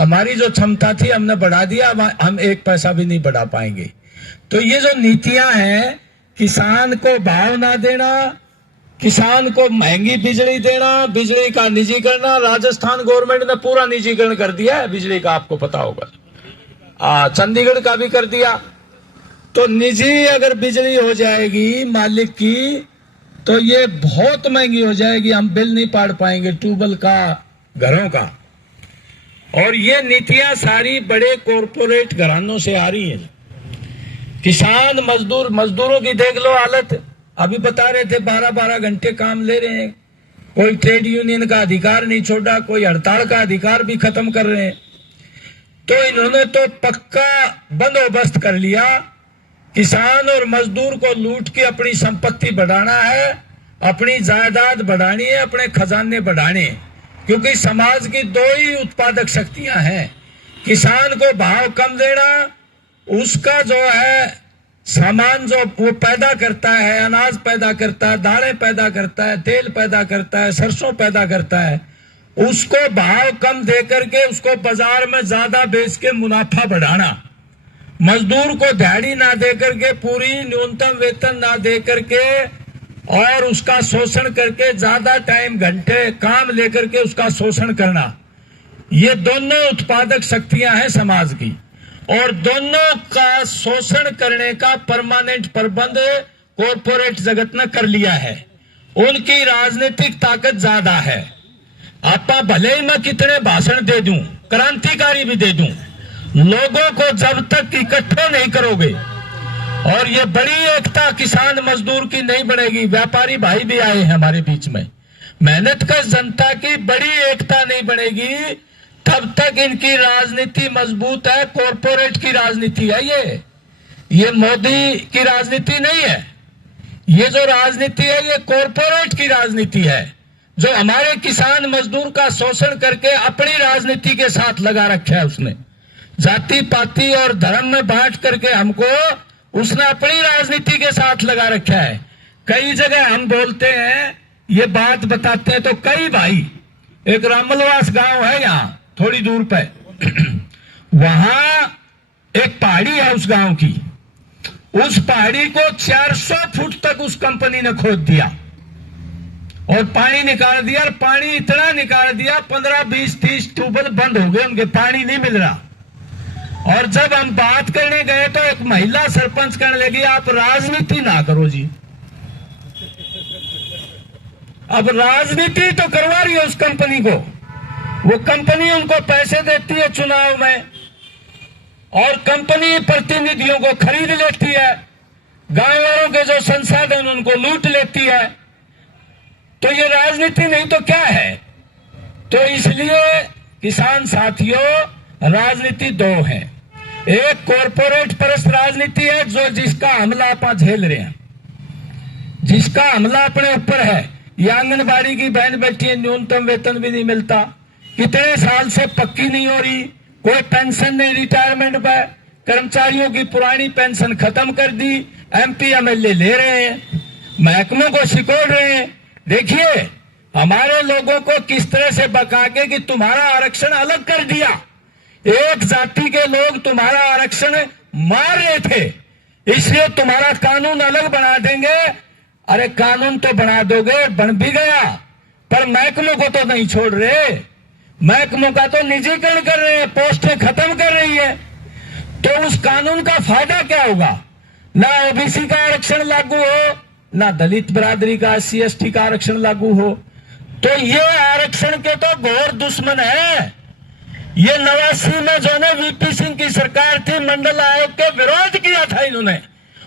हमारी जो क्षमता थी हमने बढ़ा दिया, हम एक पैसा भी नहीं बढ़ा पाएंगे। तो ये जो नीतियां हैं, किसान को भाव ना देना, किसान को महंगी बिजली देना, बिजली का निजीकरण, राजस्थान गवर्नमेंट ने पूरा निजीकरण कर दिया है बिजली का, आपको पता होगा। चंडीगढ़ का भी कर दिया। तो निजी अगर बिजली हो जाएगी मालिक की, तो ये बहुत महंगी हो जाएगी, हम बिल नहीं पाड़ पाएंगे ट्यूबवेल का, घरों का। और ये नीतियां सारी बड़े कॉरपोरेट घरानों से आ रही हैं। किसान मजदूरों की देख लो हालत। अभी बता रहे थे 12-12 घंटे काम ले रहे हैं, कोई ट्रेड यूनियन का अधिकार नहीं छोड़ा, कोई हड़ताल का अधिकार भी खत्म कर रहे हैं। तो इन्होंने तो पक्का बंदोबस्त कर लिया, किसान और मजदूर को लूट के अपनी संपत्ति बढ़ाना है, अपनी जायदाद बढ़ानी है, अपने खजाने बढ़ाने हैं। क्योंकि समाज की दो ही उत्पादक शक्तियां हैं, किसान को भाव कम देना, उसका जो है सामान जो वो पैदा करता है, अनाज पैदा करता है, दालें पैदा करता है, तेल पैदा करता है, सरसों पैदा करता है, उसको भाव कम दे करके उसको बाजार में ज्यादा बेच के मुनाफा बढ़ाना, मजदूर को दिहाड़ी ना दे करके, पूरी न्यूनतम वेतन ना दे करके और उसका शोषण करके ज्यादा टाइम घंटे काम लेकर के उसका शोषण करना, ये दोनों उत्पादक शक्तियां हैं समाज की। और दोनों का शोषण करने का परमानेंट प्रबंध कॉरपोरेट जगत ने कर लिया है। उनकी राजनीतिक ताकत ज्यादा है। आपा भले ही मैं कितने भाषण दे दूं, क्रांतिकारी भी दे दूं, लोगों को जब तक इकट्ठे नहीं करोगे, और ये बड़ी एकता किसान मजदूर की नहीं बनेगी। व्यापारी भाई भी आए हैं हमारे बीच में, मेहनत का जनता की बड़ी एकता नहीं बनेगी, तब तक इनकी राजनीति मजबूत है। कॉरपोरेट की राजनीति है ये मोदी की राजनीति नहीं है। ये जो राजनीति है ये कॉरपोरेट की राजनीति है, जो हमारे किसान मजदूर का शोषण करके अपनी राजनीति के साथ लगा रखा है उसने, जाति पाति और धर्म में बांट करके हमको उसने अपनी राजनीति के साथ लगा रखा है। कई जगह हम बोलते हैं, ये बात बताते हैं, तो कई भाई, एक रामलवास गांव है यहाँ थोड़ी दूर पे, वहां एक पहाड़ी है उस गांव की, उस पहाड़ी को 400 फुट तक उस कंपनी ने खोद दिया और पानी निकाल दिया। और पानी इतना निकाल दिया, 15, 20, 30 ट्यूबवेल बंद हो गए उनके, पानी नहीं मिल रहा। और जब हम बात करने गए तो एक महिला सरपंच कहने लगी, आप राजनीति ना करो जी। अब राजनीति तो करवा रही है उस कंपनी को, वो कंपनी उनको पैसे देती है चुनाव में, और कंपनी प्रतिनिधियों को खरीद लेती है, गांव वालों के जो संसाधन उनको लूट लेती है। तो ये राजनीति नहीं तो क्या है? तो इसलिए किसान साथियों, राजनीति दो है। एक कॉरपोरेट परस्त राजनीति है, जो जिसका हमला आप झेल रहे हैं, जिसका हमला अपने ऊपर है। ये आंगनबाड़ी की बहन बैठी है, न्यूनतम वेतन भी नहीं मिलता, कितने साल से पक्की नहीं हो रही, कोई पेंशन नहीं रिटायरमेंट पर, कर्मचारियों की पुरानी पेंशन खत्म कर दी, एमपी एमएलए ले रहे हैं, महकमों को सिकोड़ रहे हैं। देखिए हमारे लोगों को किस तरह से बका के कि तुम्हारा आरक्षण अलग कर दिया, एक जाति के लोग तुम्हारा आरक्षण मार रहे थे, इसलिए तुम्हारा कानून अलग बना देंगे। अरे कानून तो बना दोगे, बन भी गया, पर महकमों को तो नहीं छोड़ रहे, महकमों का तो निजीकरण कर रहे हैं, पोस्टें खत्म कर रही है। तो उस कानून का फायदा क्या होगा? ना ओबीसी का आरक्षण लागू हो, ना दलित बिरादरी का, SC ST का आरक्षण लागू हो। तो ये आरक्षण के तो घोर दुश्मन है। ये 89 में जो ने VP सिंह की सरकार थी, मंडल आयोग के विरोध किया था इन्होंने,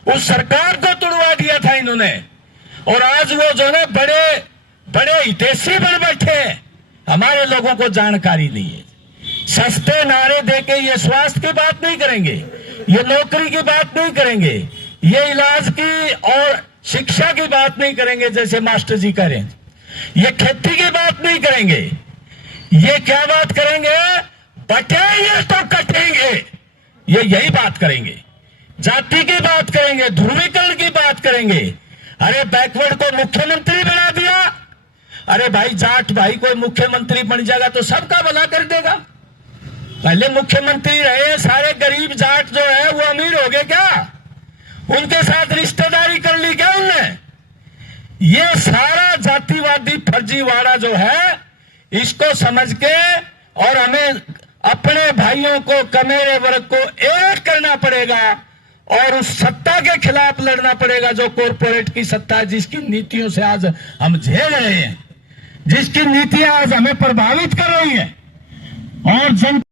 उस सरकार को तुड़वा दिया था इन्होंने। और आज वो जो ने बड़े बड़े हितैषी बन बैठे, हमारे लोगों को जानकारी नहीं है। सस्ते नारे देके ये स्वास्थ्य की बात नहीं करेंगे, ये नौकरी की बात नहीं करेंगे, ये इलाज की और शिक्षा की बात नहीं करेंगे जैसे मास्टर जी कह रहे हैं, ये खेती की बात नहीं करेंगे। ये क्या बात करेंगे? बटेंगे तो कटेंगे, ये यही बात करेंगे। जाति की बात करेंगे, ध्रुवीकरण की बात करेंगे। अरे बैकवर्ड को मुख्यमंत्री बना दिया, अरे भाई जाट भाई कोई मुख्यमंत्री बन जाएगा तो सबका भला कर देगा। पहले मुख्यमंत्री रहे, सारे गरीब जाट जो है वो अमीर हो गए क्या? उनके साथ रिश्तेदारी कर ली क्या उनने? ये सारा जातिवादी फर्जीवाड़ा जो है, इसको समझ के और हमें अपने भाइयों को, कमेरे वर्ग को एक करना पड़ेगा और उस सत्ता के खिलाफ लड़ना पड़ेगा जो कॉरपोरेट की सत्ता है, जिसकी नीतियों से आज हम झेल रहे हैं, जिसकी नीतियां आज हमें प्रभावित कर रही हैं। और जन